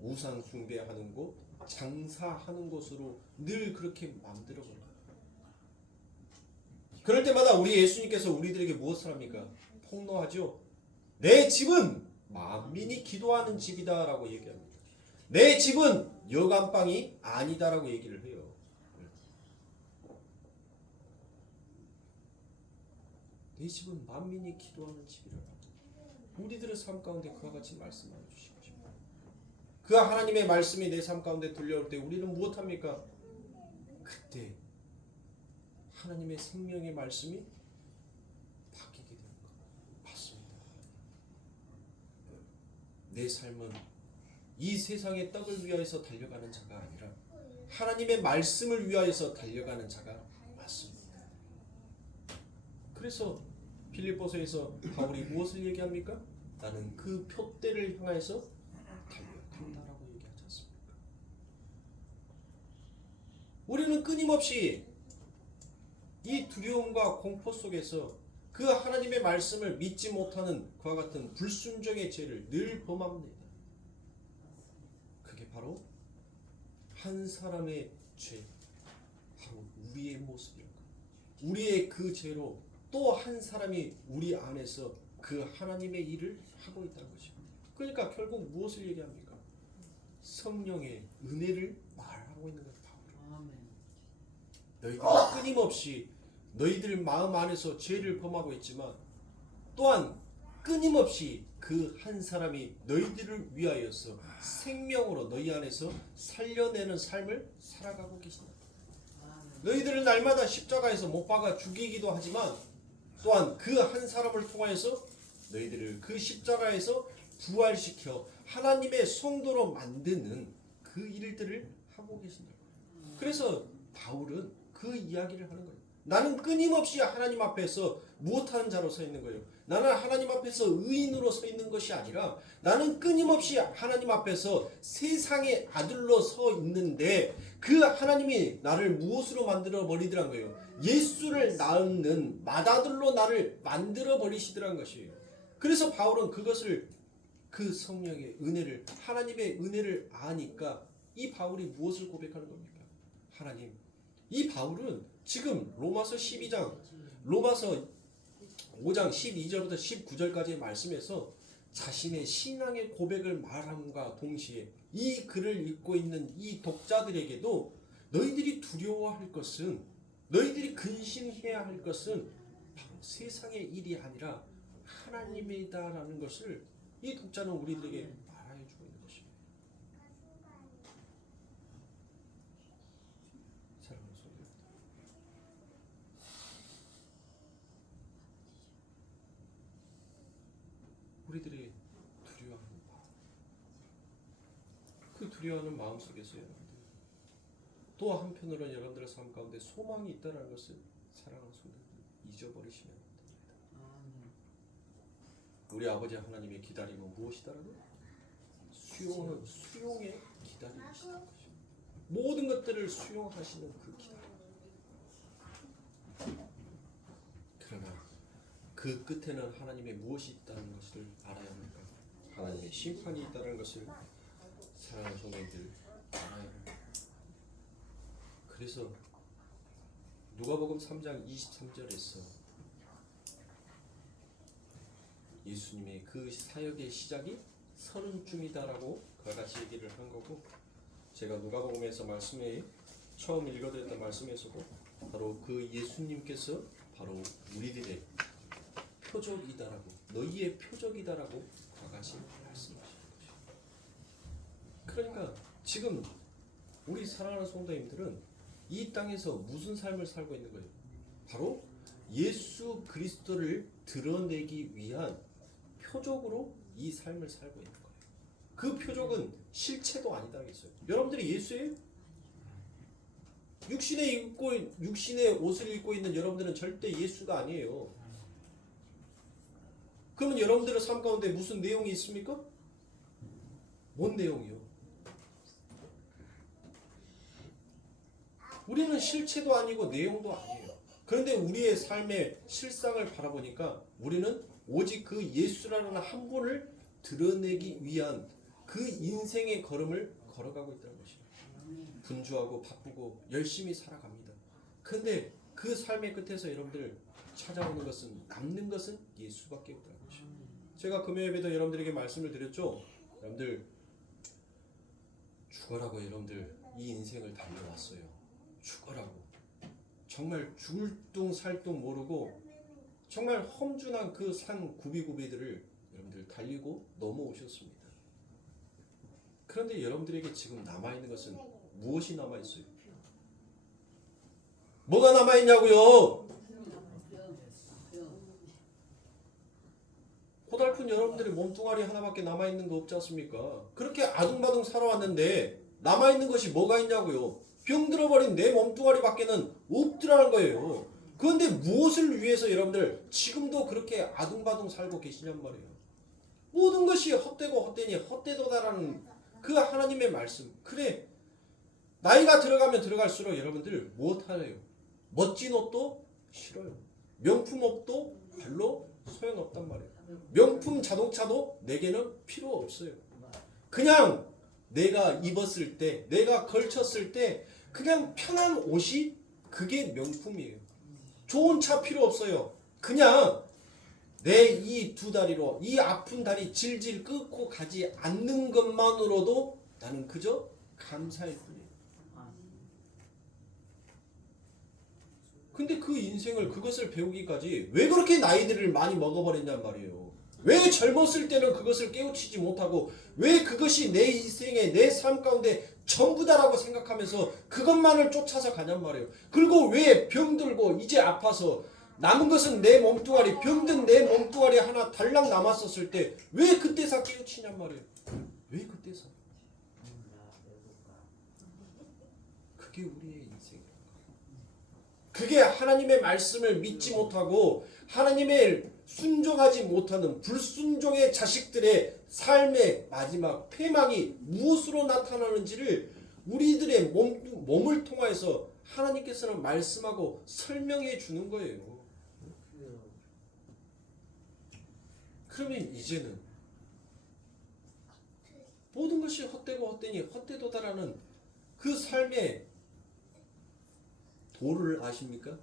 우상 숭배하는 곳, 장사하는 곳으로 늘 그렇게 만들어버려요. 그럴 때마다 우리 예수님께서 우리들에게 무엇을 합니까? 폭로하죠. 내 집은 만민이 기도하는 집이다 라고 얘기합니다. 내 집은 여간방이 아니다 라고 얘기를 해요. 내 집은 만민이 기도하는 집이라. 우리들의 삶 가운데 그와 같이 말씀하여 주신 것입니다. 그 하나님의 말씀이 내 삶 가운데 들려올 때 우리는 무엇합니까? 그때 하나님의 생명의 말씀이 바뀌게 되는 것 맞습니다. 내 삶은 이 세상의 떡을 위하여서 달려가는 자가 아니라 하나님의 말씀을 위하여서 달려가는 자가 맞습니다. 그래서 빌립보서에서 바울이 무엇을 얘기합니까? 나는 그 표대를 향해서 달려간다라고 얘기하지 않습니까? 우리는 끊임없이 이 두려움과 공포 속에서 그 하나님의 말씀을 믿지 못하는 그와 같은 불순종의 죄를 늘 범합니다. 그게 바로 한 사람의 죄, 바로 우리의 모습이랄까. 우리의 그 죄로 또 한 사람이 우리 안에서 그 하나님의 일을 하고 있다는 것입니다. 그러니까 결국 무엇을 얘기합니까? 성령의 은혜를 말하고 있는 거예요. 너희들이 끊임없이 너희들 마음 안에서 죄를 범하고 있지만 또한 끊임없이 그 한 사람이 너희들을 위하여서 생명으로 너희 안에서 살려내는 삶을 살아가고 계신다. 너희들은 날마다 십자가에서 못 박아 죽이기도 하지만 또한 그 한 사람을 통하여서 너희들을 그 십자가에서 부활시켜 하나님의 성도로 만드는 그 일들을 하고 계신다. 그래서 바울은 그 이야기를 하는 거예요. 나는 끊임없이 하나님 앞에서 무엇하는 자로 서 있는 거예요. 나는 하나님 앞에서 의인으로 서 있는 것이 아니라 나는 끊임없이 하나님 앞에서 세상의 아들로 서 있는데 그 하나님이 나를 무엇으로 만들어 버리더란 거예요. 예수를 낳는 맏아들로 나를 만들어 버리시더란 것이에요. 그래서 바울은 그것을 그 성령의 은혜를 하나님의 은혜를 아니까 이 바울이 무엇을 고백하는 겁니까? 하나님, 이 바울은 지금 로마서 12장 로마서 5장 12절부터 19절까지의 말씀에서 자신의 신앙의 고백을 말함과 동시에 이 글을 읽고 있는 이 독자들에게도 너희들이 두려워할 것은 너희들이 근심해야 할 것은 바로 세상의 일이 아니라 하나님이다라는 것을 이 독자는 우리들에게 말하여 주고 있는 것입니다. 사랑하는 성도 여러분, 우리들이 두려워하는 마음, 그 두려워하는 마음 속에서 여러분들 또 한편으로는 여러분들의 삶 가운데 소망이 있다는 것을 사랑하는 성도들 잊어버리시면 안 됩니다. 우리 아버지 하나님의 기다림은 무엇이다라고? 수용에 기다리고 계시는 거죠. 모든 것들을 수용하시는 그 기다림. 그러나 그 끝에는 하나님의 무엇이 있다는 것을 알아야 합니까? 하나님의 심판이 있다는 것을 사랑하는 성도님들 알아야 합니다. 그래서 누가복음 3장 23절에서 예수님의 그 사역의 시작이 서른쯤이다라고 그와 같이 얘기를 한 거고, 제가 누가복음에서 말씀에 처음 읽어드렸던 말씀에서도 바로 그 예수님께서 바로 우리들의 표적이다라고, 너희의 표적이다라고 그와 같이 말씀하시는 것이죠. 그러니까 지금 우리 사랑하는 성도님들은 이 땅에서 무슨 삶을 살고 있는 거예요? 바로 예수 그리스도를 드러내기 위한 표적으로 이 삶을 살고 있는 거예요. 그 표적은 실체도 아니다 했어요. 여러분들이 예수예요? 육신의 옷을 입고 있는 여러분들은 절대 예수가 아니에요. 그러면 여러분들의 삶 가운데 무슨 내용이 있습니까? 뭔 내용이요? 우리는 실체도 아니고 내용도 아니에요. 그런데 우리의 삶의 실상을 바라보니까 우리는 오직 그 예수라는 한 분을 드러내기 위한 그 인생의 걸음을 걸어가고 있다는 것이에요. 분주하고 바쁘고 열심히 살아갑니다. 그런데 그 삶의 끝에서 여러분들 찾아오는 것은, 남는 것은 예수밖에 없다는 것이에요. 제가 금요 예배도 여러분들에게 말씀을 드렸죠. 여러분들 죽어라고 여러분들 이 인생을 달려왔어요. 죽어라고. 정말 죽을 둥 살 둥 모르고 정말 험준한 그 산 구비구비들을 여러분들 달리고 넘어오셨습니다. 그런데 여러분들에게 지금 남아있는 것은 무엇이 남아있어요? 뭐가 남아있냐고요? 고달픈 여러분들의 몸뚱아리 하나밖에 남아있는 거 없지 않습니까? 그렇게 아둥바둥 살아왔는데 남아있는 것이 뭐가 있냐고요? 병들어버린 내 몸뚱아리밖에는 없더라는 거예요. 그런데 무엇을 위해서 여러분들 지금도 그렇게 아둥바둥 살고 계시냔 말이에요. 모든 것이 헛되고 헛되니 헛되도다라는 그 하나님의 말씀. 그래, 나이가 들어가면 들어갈수록 여러분들 무엇하래요? 멋진 옷도 싫어요. 명품 옷도 별로 소용없단 말이에요. 명품 자동차도 내게는 필요 없어요. 그냥 내가 입었을 때, 내가 걸쳤을 때 그냥 편한 옷이 그게 명품이에요. 좋은 차 필요 없어요. 그냥 내 이 두 다리로, 이 아픈 다리 질질 끄고 가지 않는 것만으로도 나는 그저 감사할 뿐이에요. 근데 그 인생을, 그것을 배우기까지 왜 그렇게 나이들을 많이 먹어버렸냔 말이에요. 왜 젊었을 때는 그것을 깨우치지 못하고 왜 그것이 내 인생의, 내 삶 가운데 전부다라고 생각하면서 그것만을 쫓아서 가냔 말이에요. 그리고 왜 병들고 이제 아파서 남은 것은 내 몸뚱아리, 병든 내 몸뚱아리 하나 달랑 남았었을 때 왜 그때서 깨우치냔 말이에요. 왜 그때서? 그게 우리의 인생이에요. 그게 하나님의 말씀을 믿지 못하고 하나님의 순종하지 못하는 불순종의 자식들의 삶의 마지막 폐망이 무엇으로 나타나는지를 우리들의 몸을 통해서 하나님께서는 말씀하고 설명해 주는 거예요. 그러면 이제는 모든 것이 헛되고 헛되니 헛되도다라는 그 삶의 도를 아십니까?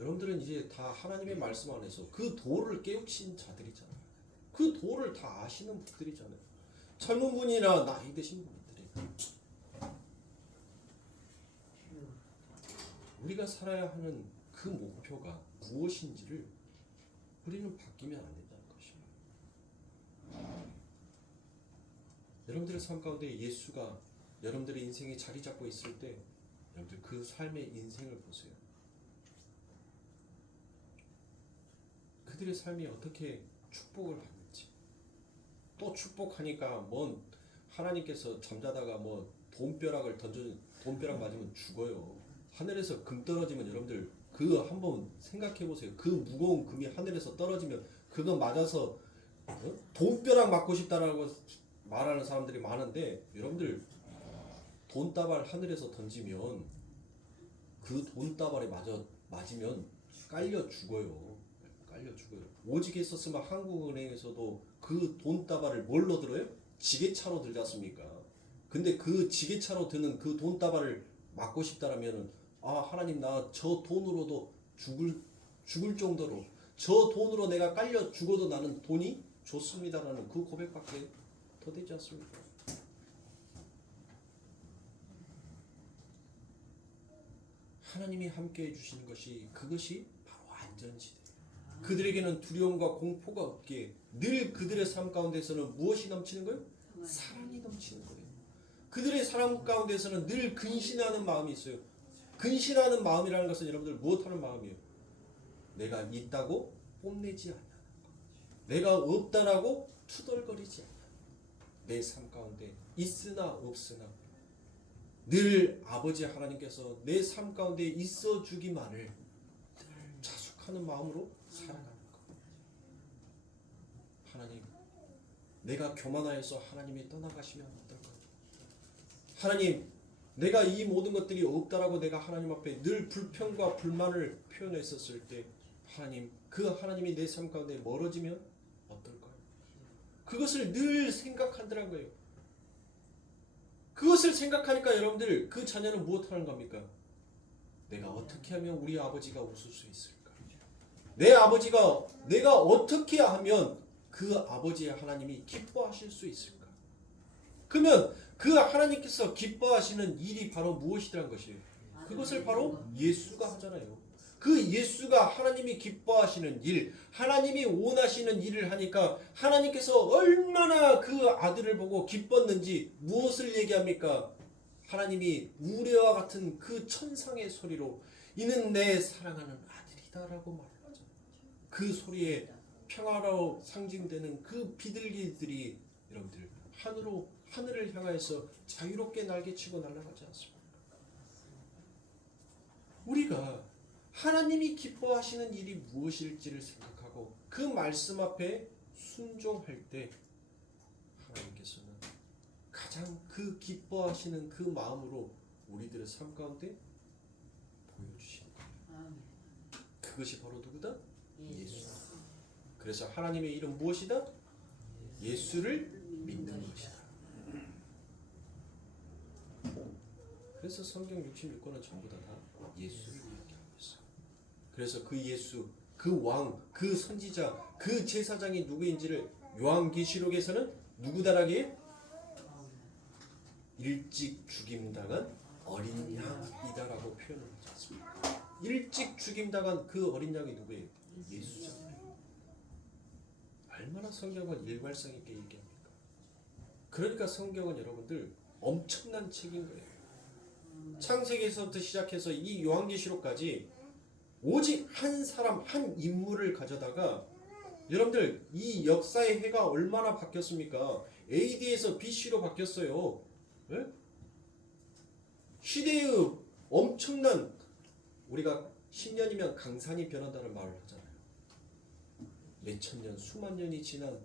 여러분들은 이제 다 하나님의 말씀 안에서 그 도를 깨우친 자들이잖아요. 그 도를 다 아시는 분들이잖아요. 젊은 분이나 나이 드신 분들이. 우리가 살아야 하는 그 목표가 무엇인지를 우리는 바뀌면 안 된다는 것입니다. 여러분들의 삶 가운데 예수가 여러분들의 인생에 자리 잡고 있을 때 여러분들 그 삶의 인생을 보세요. 그들의 삶이 어떻게 축복을 받는지. 또 축복하니까 뭔 하나님께서 잠자다가 뭐 돈벼락을 돈벼락 맞으면 죽어요. 하늘에서 금 떨어지면 여러분들 그거 한번 생각해 보세요. 그 무거운 금이 하늘에서 떨어지면 그거 맞아서 돈벼락 맞고 싶다라고 말하는 사람들이 많은데 여러분들 돈다발 하늘에서 던지면 그 돈다발에 맞으면 깔려 죽어요. 깔려 죽어요. 오직에 있었으면 한국은행에서도 그 돈다발을 뭘로 들어요? 지게차로 들지 않습니까? 근데 그 지게차로 드는 그 돈다발을 맞고 싶다라면 하나님 나 저 돈으로도 죽을 정도로 저 돈으로 내가 깔려 죽어도 나는 돈이 좋습니다라는 그 고백밖에 더 되지 않습니까? 하나님이 함께 해주시는 것이 그것이 바로 안전지대. 그들에게는 두려움과 공포가 없기에 늘 그들의 삶 가운데서는 무엇이 넘치는 거예요? 사랑이 넘치는 거예요. 그들의 삶 가운데서는 늘 근신하는 마음이 있어요. 근신하는 마음이라는 것은 여러분들 무엇하는 마음이에요? 내가 있다고 뽐내지 않아. 내가 없다라고 투덜거리지 않아. 내 삶 가운데 있으나 없으나 늘 아버지 하나님께서 내 삶 가운데 있어 주기만을 늘 자숙하는 마음으로 살아가는 것. 하나님, 내가 교만하여서 하나님이 떠나가시면 어떨까요? 하나님, 내가 이 모든 것들이 없다라고 내가 하나님 앞에 늘 불평과 불만을 표현했었을 때 하나님, 그 하나님이 내 삶 가운데 멀어지면 어떨까요? 그것을 늘 생각한다는 거예요. 그것을 생각하니까 여러분들 그 자녀는 무엇하는 겁니까? 내가 어떻게 하면 우리 아버지가 웃을 수 있을까? 내 아버지가 내가 어떻게 하면 그 아버지의 하나님이 기뻐하실 수 있을까? 그러면 그 하나님께서 기뻐하시는 일이 바로 무엇이라는 것이에요? 그것을 바로 예수가 하잖아요. 그 예수가 하나님이 기뻐하시는 일, 하나님이 원하시는 일을 하니까 하나님께서 얼마나 그 아들을 보고 기뻤는지 무엇을 얘기합니까? 하나님이 우레와 같은 그 천상의 소리로 이는 내 사랑하는 아들이다라고 말하죠. 그 소리에 평화로 상징되는 그 비둘기들이 여러분들 하늘을 향하여서 자유롭게 날개치고 날아가지 않습니까? 우리가 하나님이 기뻐하시는 일이 무엇일지를 생각하고 그 말씀 앞에 순종할 때 하나님께서는 가장 그 기뻐하시는 그 마음으로 우리들의 삶 가운데 보여주시는 거예요. 그것이 바로 누구다? 예수. 그래서 하나님의 이름 무엇이다? 예수를 믿는 것이다. 그래서 성경 66권은 전부 다 예수를 이야기하고 있어요. 그래서 그 예수, 그 왕, 그 선지자, 그 제사장이 누구인지를 요한계시록에서는 누구다라기에 일찍 죽임당한 어린 양이다라고 표현을 하지 않습니까? 일찍 죽임당한 그 어린 양이 누구예요? 예수잖아요. 얼마나 성경은 일관성 있게 얘기합니까? 그러니까 성경은 여러분들 엄청난 책인 거예요. 창세기에서부터 시작해서 이 요한계시록까지 오직 한 사람, 한 인물을 가져다가 여러분들 이 역사의 해가 얼마나 바뀌었습니까? AD에서 BC로 바뀌었어요. 네? 시대의 엄청난 우리가 10년이면 강산이 변한다는 말을 하잖아요. 몇천 년, 수만 년이 지난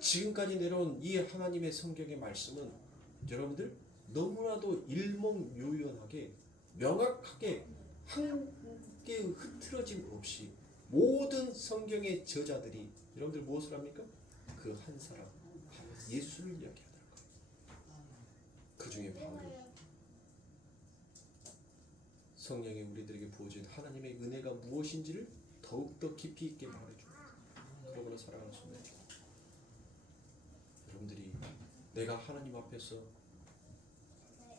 지금까지 내려온 이 하나님의 성경의 말씀은 여러분들 너무나도 일목요연하게 명확하게 한 개의 흐트러짐 없이 모든 성경의 저자들이 여러분들 무엇을 합니까? 그 한 사람 예수를 이야기하더라고요. 그 중에 바울은 성령이 우리들에게 부어진 하나님의 은혜가 무엇인지를 더욱더 깊이 있게 말해줍니다. 그러고는 사랑하는 손님, 여러분들이 내가 하나님 앞에서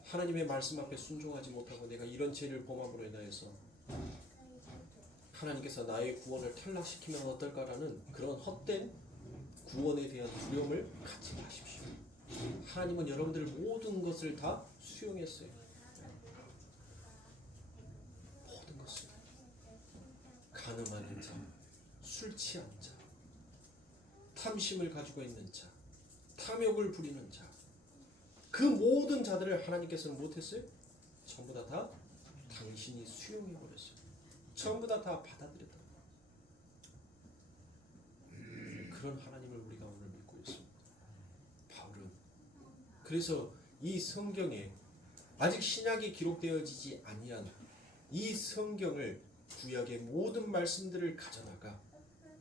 하나님의 말씀 앞에 순종하지 못하고 내가 이런 죄를 범함으로 인하여서 하나님께서 나의 구원을 탈락시키면 어떨까라는 그런 헛된 구원에 대한 두려움을 갖지 마십시오. 하나님은 여러분들 모든 것을 다 수용했어요. 모든 것을. 간음하는 자, 술 취한 자, 탐심을 가지고 있는 자, 탐욕을 부리는 자, 그 모든 자들을 하나님께서는 못했어요? 전부 다 당신이 수용해버렸어요. 전부 다 받아들였다. 그런 하나님을 우리가 오늘 믿고 있습니다. 바울은 그래서 이 성경에 아직 신약이 기록되어지지 아니한 이 성경을 구약의 모든 말씀들을 가져나가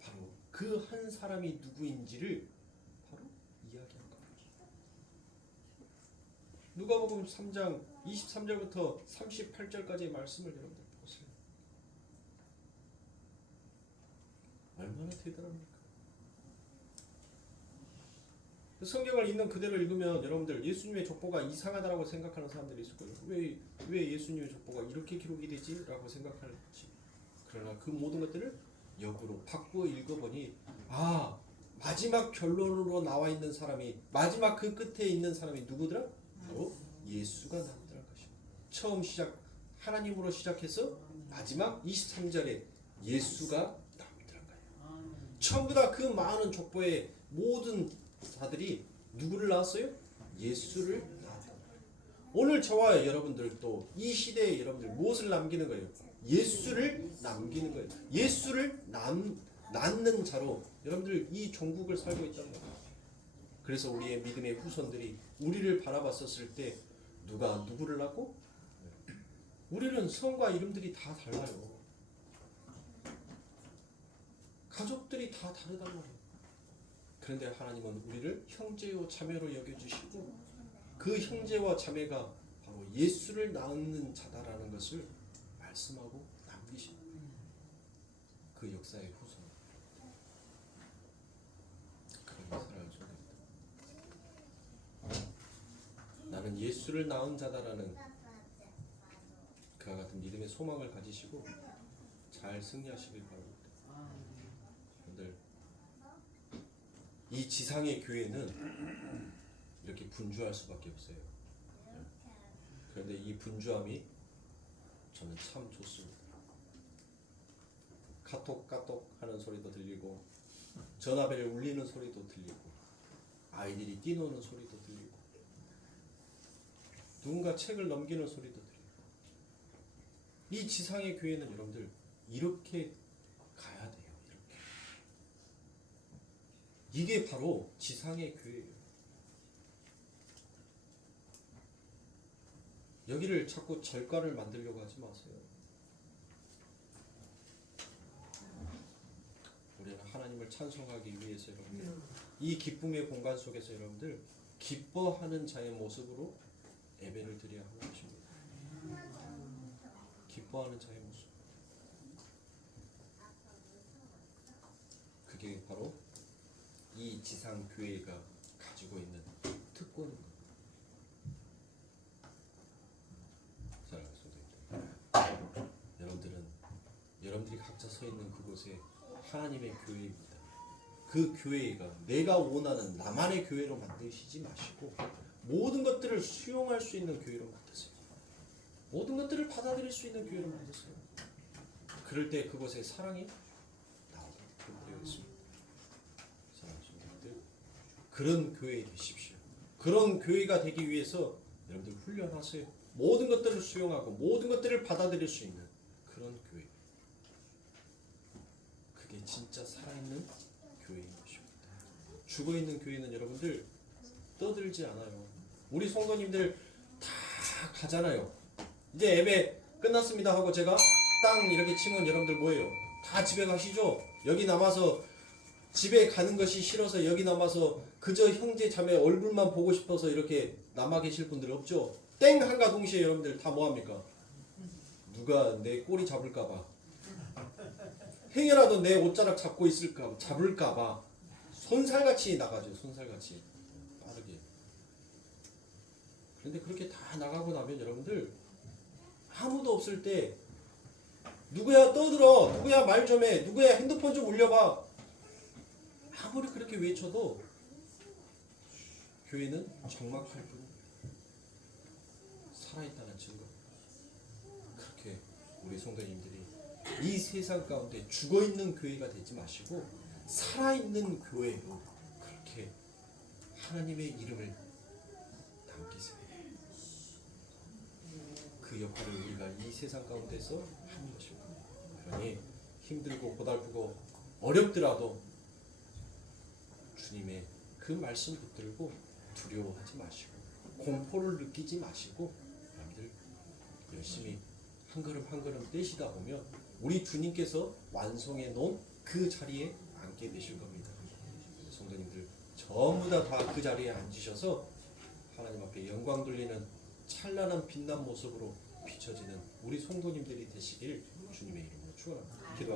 바로 그 한 사람이 누구인지를 바로 이야기한 겁니다. 누가복음 3장 23절부터 38절까지의 말씀을 여러분들 보세요. 얼마나 대단합니까? 성경을 있는 그대로 읽으면 여러분들 예수님의 족보가 이상하다라고 생각하는 사람들이 있을 거예요. 왜 예수님의 족보가 이렇게 기록이 되지? 라고 생각할지. 그러나 그 모든 것들을 역으로 바꾸어 읽어보니 마지막 결론으로 나와 있는 사람이 마지막 그 끝에 있는 사람이 누구더라? 바로 예수가 나오더라는 것입니다. 처음 시작 하나님으로 시작해서 마지막 23절에 예수가 나오더라는 거예요. 전부 다 그 많은 족보의 모든 자들이 누구를 낳았어요? 예수를 낳았다. 오늘 저와 여러분들도 이 시대에 여러분들 무엇을 남기는 거예요? 예수를 남기는 거예요. 예수를 낳는 자로 여러분들 이 종국을 살고 있다는 거예요. 그래서 우리의 믿음의 후손들이 우리를 바라봤었을 때 누가 누구를 낳고? 우리는 성과 이름들이 다 달라요. 가족들이 다 다르단 말이에요. 그런데 하나님은 우리를 형제요 자매로 여겨주시고 그 형제와 자매가 바로 예수를 낳는 자다라는 것을 말씀하고 남기신 그 역사의 후손. 그런 살아갈 수 있습니다. 나는 예수를 낳은 자다라는 그와 같은 믿음의 소망을 가지시고 잘 승리하시길 바랍니다. 여러분들 이 지상의 교회는 이렇게 분주할 수밖에 없어요. 그런데 이 분주함이 저는 참 좋습니다. 카톡 하는 소리도 들리고 전화벨 울리는 소리도 들리고 아이들이 뛰노는 소리도 들리고 누군가 책을 넘기는 소리도 들리고 이 지상의 교회는 여러분들 이렇게 가야 돼요. 이게 바로 지상의 교회예요. 여기를 자꾸 절가를 만들려고 하지 마세요. 우리는 하나님을 찬송하기 위해서 여러분들 이 기쁨의 공간 속에서 여러분들 기뻐하는 자의 모습으로 예배를 드려야 하는 것입니다. 기뻐하는 자의 모습. 그게 바로 이 지상 교회가 가지고 있는 특권입니다. 사랑하는 성도님들, 여러분들이 각자 서 있는 그곳에 하나님의 교회입니다. 그 교회가 내가 원하는 나만의 교회로 만드시지 마시고 모든 것들을 수용할 수 있는 교회로 만드세요. 모든 것들을 받아들일 수 있는 교회로 만드세요. 그럴 때 그곳에 사랑이 나오도록 되어 있습니다. 그런 교회 되십시오. 그런 교회가 되기 위해서 여러분들 훈련하세요. 모든 것들을 수용하고 모든 것들을 받아들일 수 있는 그런 교회. 그게 진짜 살아있는 교회인 것입니다. 죽어있는 교회는 여러분들 떠들지 않아요. 우리 성도님들 다 가잖아요. 이제 예배 끝났습니다 하고 제가 땅 이렇게 치면 여러분들 뭐예요? 다 집에 가시죠? 여기 남아서 집에 가는 것이 싫어서 여기 남아서 그저 형제 자매 얼굴만 보고 싶어서 이렇게 남아 계실 분들 없죠? 땡 한가 동시에 여러분들 다 뭐합니까? 누가 내 꼬리 잡을까봐 행여라도 내 옷자락 잡고 있을까 잡을까봐 손살같이 나가죠. 손살같이 빠르게. 그런데 그렇게 다 나가고 나면 여러분들 아무도 없을 때 누구야 떠들어, 누구야 말 좀 해, 누구야 핸드폰 좀 올려봐. 아무리 그렇게 외쳐도 교회는 적막할 뿐 살아있다는 증거. 그렇게 우리 성도님들이 이 세상 가운데 죽어있는 교회가 되지 마시고 살아있는 교회로 그렇게 하나님의 이름을 남기세요. 그 역할을 우리가 이 세상 가운데서 하는 것입니다. 그러니 힘들고 고달프고 어렵더라도 주님의 그 말씀 붙들고 두려워하지 마시고 공포를 느끼지 마시고 여러분들 열심히 한 걸음 한 걸음 떼시다 보면 우리 주님께서 완성해 놓은 그 자리에 앉게 되실 겁니다. 성도님들 전부 다 그 자리에 앉으셔서 하나님 앞에 영광 돌리는 찬란한 빛난 모습으로 비춰지는 우리 성도님들이 되시길 주님의 이름으로 축원합니다. 기도합니다.